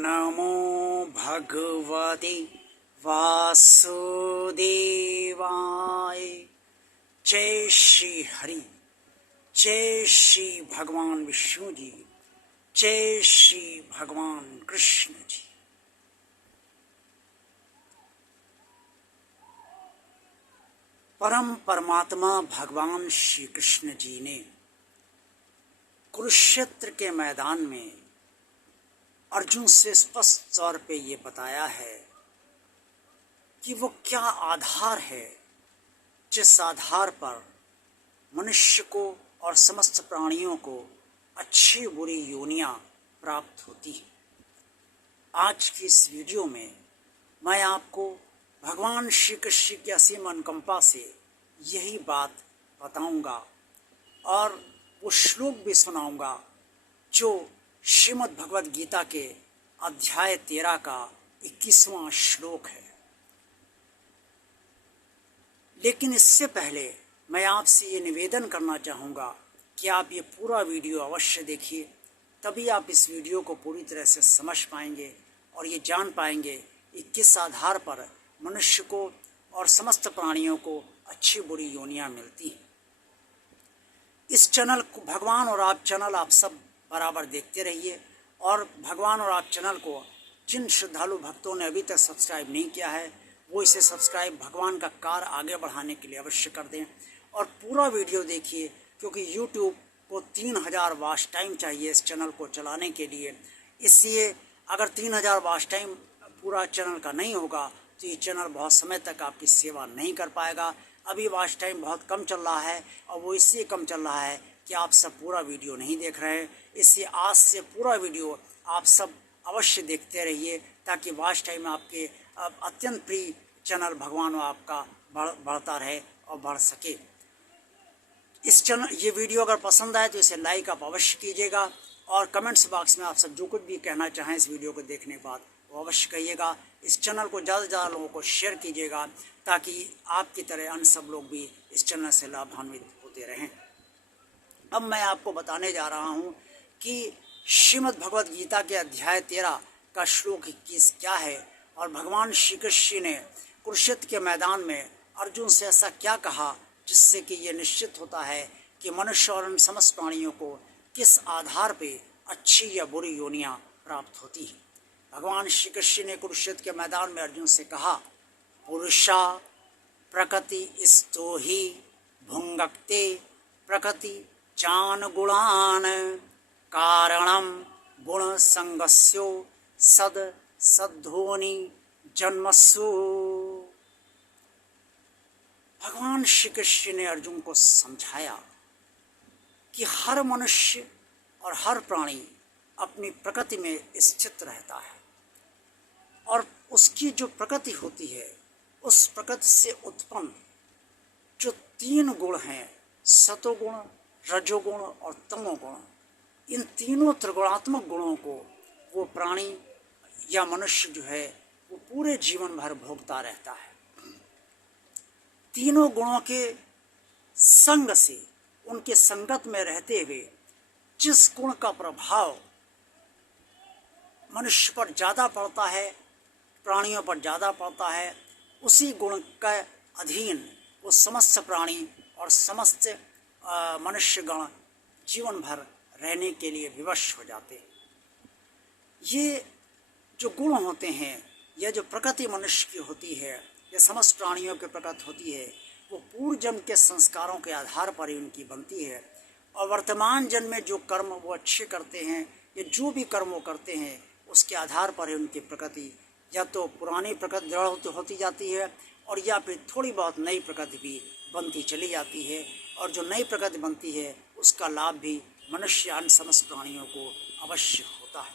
नमो भगवते वासुदेवाय। जय श्री हरि, जय श्री भगवान विष्णु जी, जय श्री भगवान कृष्ण जी। परम परमात्मा भगवान श्री कृष्ण जी ने कुरुक्षेत्र के मैदान में अर्जुन से स्पष्ट तौर पे ये बताया है कि वो क्या आधार है जिस आधार पर मनुष्य को और समस्त प्राणियों को अच्छी बुरी योनियां प्राप्त होती है। आज की इस वीडियो में मैं आपको भगवान श्री कृष्ण की असीम अनुकंपा से यही बात बताऊंगा और वो श्लोक भी सुनाऊंगा जो श्रीमद् भगवद गीता के अध्याय 13 का 21वां श्लोक है। लेकिन इससे पहले मैं आपसे ये निवेदन करना चाहूँगा कि आप ये पूरा वीडियो अवश्य देखिए, तभी आप इस वीडियो को पूरी तरह से समझ पाएंगे और ये जान पाएंगे कि किस आधार पर मनुष्य को और समस्त प्राणियों को अच्छी बुरी योनियाँ मिलती हैं। इस चैनल को भगवान और आप चैनल आप सब बराबर देखते रहिए और भगवान और आप चैनल को जिन श्रद्धालु भक्तों ने अभी तक सब्सक्राइब नहीं किया है वो इसे सब्सक्राइब भगवान का कार्य आगे बढ़ाने के लिए अवश्य कर दें और पूरा वीडियो देखिए, क्योंकि YouTube को 3000 वॉच टाइम चाहिए इस चैनल को चलाने के लिए। इसलिए अगर 3000 वॉच टाइम पूरा चैनल का नहीं होगा तो ये चैनल बहुत समय तक आपकी सेवा नहीं कर पाएगा। अभी वॉच टाइम बहुत कम चल रहा है और वो इसलिए कम चल रहा है कि आप सब पूरा वीडियो नहीं देख रहे हैं। इसलिए आज से पूरा वीडियो आप सब अवश्य देखते रहिए ताकि वॉच टाइम आपके अत्यंत प्रिय चैनल भगवान आपका बढ़ता रहे और बढ़ सके। इस चैनल ये वीडियो अगर पसंद आए तो इसे लाइक आप अवश्य कीजिएगा और कमेंट्स बॉक्स में आप सब जो कुछ भी कहना चाहें इस वीडियो को देखने के बाद वो अवश्य कहिएगा। इस चैनल को ज़्यादा से ज़्यादा लोगों को शेयर कीजिएगा ताकि आपकी तरह अन्य सब लोग भी इस चैनल से लाभान्वित होते रहें। अब मैं आपको बताने जा रहा हूँ कि श्रीमद् भगवद गीता के अध्याय 13 का श्लोक 21 क्या है और भगवान श्री कृष्ण ने कुरुक्षेत्र के मैदान में अर्जुन से ऐसा क्या कहा जिससे कि ये निश्चित होता है कि मनुष्य और समस्त प्राणियों को किस आधार पे अच्छी या बुरी योनियां प्राप्त होती हैं। भगवान श्री कृष्ण ने कुरुक्षेत्र के मैदान में अर्जुन से कहा, पुरुषा प्रकृति स्तो ही भुंगक्ते प्रकृति चान गुणान कारणम गुण संगस्यो सद सद्धोनि जन्मसु। भगवान श्री कृष्ण ने अर्जुन को समझाया कि हर मनुष्य और हर प्राणी अपनी प्रकृति में स्थित रहता है और उसकी जो प्रकृति होती है उस प्रकृति से उत्पन्न जो 3 गुण हैं, सतोगुण, रजोगुण और तमोगुण, इन तीनों त्रिगुणात्मक गुणों को वो प्राणी या मनुष्य जो है वो पूरे जीवन भर भोगता रहता है। तीनों गुणों के संग से, उनके संगत में रहते हुए जिस गुण का प्रभाव मनुष्य पर ज़्यादा पड़ता है, प्राणियों पर ज़्यादा पड़ता है, उसी गुण का अधीन वो समस्त प्राणी और समस्त मनुष्यगण जीवन भर रहने के लिए विवश हो जाते हैं। ये जो गुण होते हैं या जो प्रकृति मनुष्य की होती है या समस्त प्राणियों की प्रकृति होती है वो पूर्व जन्म के संस्कारों के आधार पर ही उनकी बनती है और वर्तमान जन्म में जो कर्म वो अच्छे करते हैं या जो भी कर्म वो करते हैं उसके आधार पर ही उनकी प्रकृति या तो पुरानी प्रकृति दृढ़ होती जाती है और या फिर थोड़ी बहुत नई प्रकृति भी बनती चली जाती है और जो नई प्रकृति बनती है उसका लाभ भी मनुष्य अन्य समस्त प्राणियों को अवश्य होता है।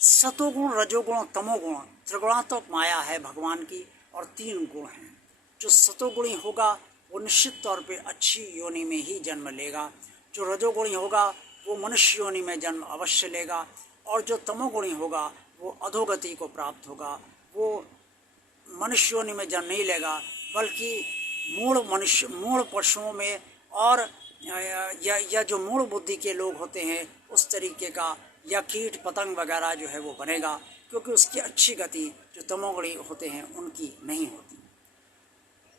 सतोगुण, रजोगुण और तमोगुण त्रिगुणात्मक माया है भगवान की और 3 गुण हैं। जो सतोगुणी होगा वो निश्चित तौर पे अच्छी योनि में ही जन्म लेगा, जो रजोगुणी होगा वो मनुष्य योनि में जन्म अवश्य लेगा और जो तमोगुणी होगा वो अधोगति को प्राप्त होगा, वो मनुष्य योनि में जन्म नहीं लेगा बल्कि मूढ़ पशुओं में और या जो मूढ़ बुद्धि के लोग होते हैं उस तरीके का या कीट पतंग वगैरह जो है वो बनेगा, क्योंकि उसकी अच्छी गति जो तमोगुणी होते हैं उनकी नहीं होती।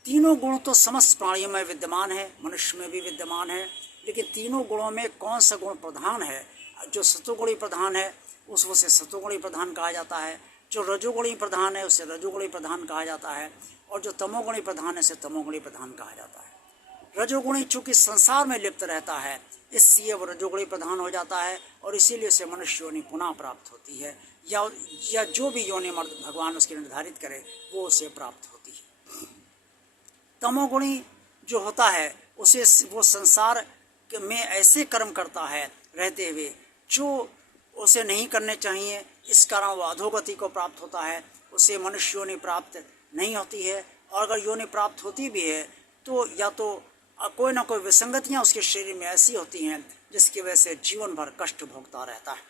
तीनों गुण तो समस्त प्राणियों में विद्यमान है, मनुष्य में भी विद्यमान है, लेकिन तीनों गुणों में कौन सा गुण प्रधान है? जो सतोगुणी प्रधान है उसे सतोगुणी प्रधान कहा जाता है, जो रजोगुणी प्रधान है उसे रजोगुणी प्रधान कहा जाता है, और जो तमोगुणी प्रधान है उसे तमोगुणी प्रधान कहा जाता है। रजोगुणी चूंकि संसार में लिप्त रहता है, इसलिए वो रजोगुणी प्रधान हो जाता है, और इसीलिए उसे मनुष्य योनि पुनः प्राप्त होती है, या जो भी योनि भगवान उसके निर्धारित करे वो उसे प्राप्त होती है। तमोगुणी जो होता है उसे वो संसार में ऐसे कर्म करता है रहते हुए जो उसे नहीं करने चाहिए, इस कारण वो अधोगति को प्राप्त होता है, उसे मनुष्य योनि प्राप्त नहीं होती है, और अगर योनि प्राप्त होती भी है तो या तो कोई ना कोई विसंगतियाँ उसके शरीर में ऐसी होती हैं जिसकी वजह से जीवन भर कष्ट भोगता रहता है।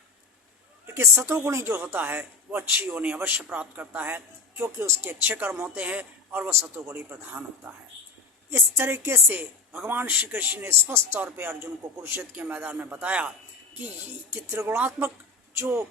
लेकिन सतोगुणी जो होता है वो अच्छी योनि अवश्य प्राप्त करता है, क्योंकि उसके अच्छे कर्म होते हैं और वह सतोगुणी प्रधान होता है। इस तरीके से भगवान श्री कृष्ण ने स्पष्ट तौर पे अर्जुन को कुरुक्षेत्र के मैदान में बताया कि त्रिगुणात्मक जो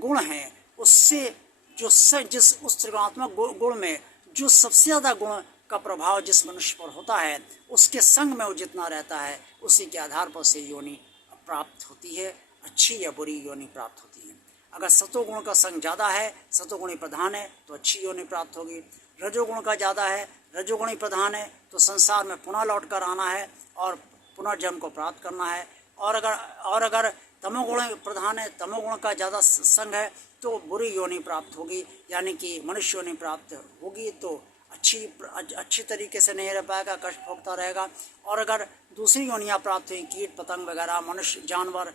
गुण हैं उससे जिस उस त्रिगुणात्मक गुण में जो सबसे ज़्यादा गुण का प्रभाव जिस मनुष्य पर होता है उसके संग में वो जितना रहता है उसी के आधार पर से योनि प्राप्त होती है, अच्छी या बुरी योनि प्राप्त होती है। अगर सतोगुण का संग ज़्यादा है, सतोगुणी प्रधान है, तो अच्छी योनि प्राप्त होगी। रजोगुण का ज़्यादा है, रजोगुणी प्रधान है, तो संसार में पुनः लौट कर आना है और पुनर्जन्म को प्राप्त करना है। और अगर तमोगुण प्रधान है, तमोगुण का ज़्यादा संग है, तो बुरी योनि प्राप्त होगी, यानी कि मनुष्य योनि प्राप्त होगी तो अच्छी तरीके से नहीं रह पाएगा, कष्ट भोगता रहेगा। और अगर दूसरी योनियाँ प्राप्त हुई, कीट पतंग वगैरह, मनुष्य, जानवर,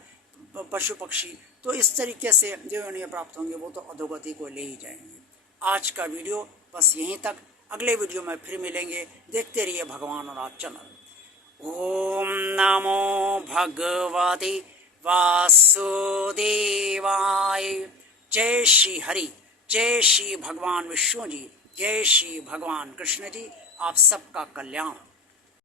पशु पक्षी, तो इस तरीके से जो योनियाँ प्राप्त होंगी वो तो अधोगति को ले ही जाएंगे। आज का वीडियो बस यहीं तक, अगले वीडियो में फिर मिलेंगे। देखते रहिए भगवान और आप चैनल। ओम नमो भगवते वासुदेवाय। जय श्री हरि, जय श्री भगवान विष्णु जी, जय श्री भगवान कृष्ण जी। आप सबका कल्याण।